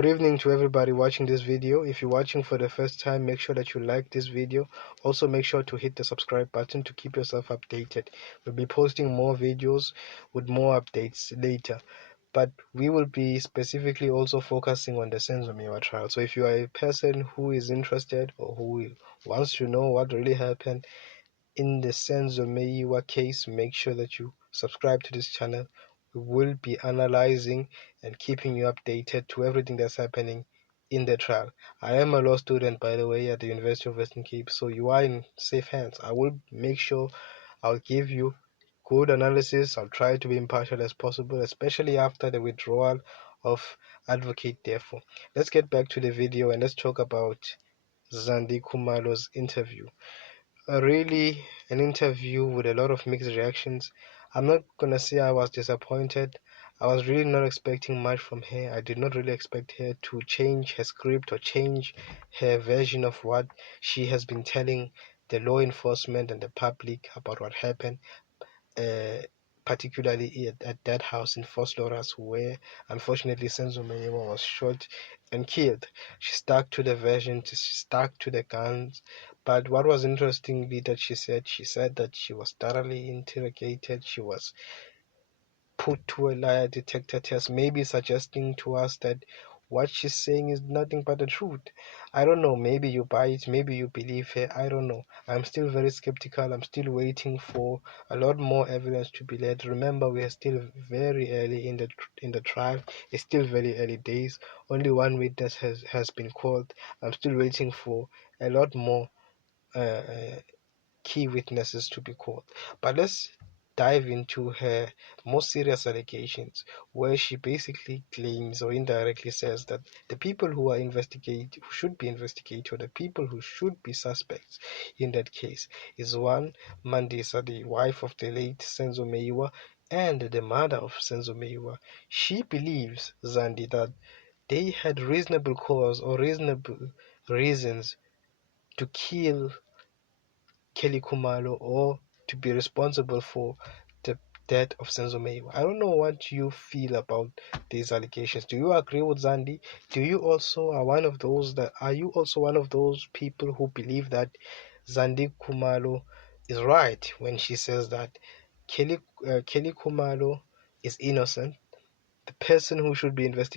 Good evening to everybody watching this video. If you're watching for the first time, make sure that you like this video. Also make sure to hit the subscribe button to keep yourself updated. We'll be posting more videos with more updates later, but we will be specifically also focusing on the senzo trial. So if you are a person who is interested or who wants to know what really happened in the senzo case, make sure that you subscribe to this channel. We will be analyzing and keeping you updated to everything that's happening in the trial. I am a law student, by the way, at the University of Western Cape, so you are in safe hands. I will make sure I'll give you good analysis. I'll try to be impartial as possible, especially after the withdrawal of Advocate. Therefore, let's get back to the video and let's talk about Zandi Khumalo's interview. Really an interview with a lot of mixed reactions. I'm not gonna say I was disappointed. I was really not expecting much from her. I did not really expect her to change her script or change her version of what she has been telling the law enforcement and the public about what happened, uh, particularly at that house in Loras, where unfortunately Senzo was shot and killed. She stuck to the version, she stuck to the guns. But what was interestingly that she said that she was thoroughly interrogated, she was put to a lie detector test, maybe suggesting to us that what she's saying is nothing but the truth. I don't know, maybe you buy it, maybe you believe her, I don't know. I'm still very skeptical. I'm still waiting for a lot more evidence to be led. Remember, we are still very early in the trial. It's still very early days. Only one witness has been called. I'm still waiting for a lot more key witnesses to be called. But let's dive into her most serious allegations, where she basically claims or indirectly says that the people who should be investigated, or the people who should be suspects in that case, is one, Mandisa, the wife of the late Senzo and the mother of Senzo. She believes, Zandi, that they had reasonable cause or reasonable reasons to kill Kelly Khumalo, or to be responsible for the death of Senzo. I don't know what you feel about these allegations. Do you agree with Zandi? Are you also one of those people who believe that Zandi Khumalo is right when she says that Kelly Khumalo is innocent, the person who should be investigated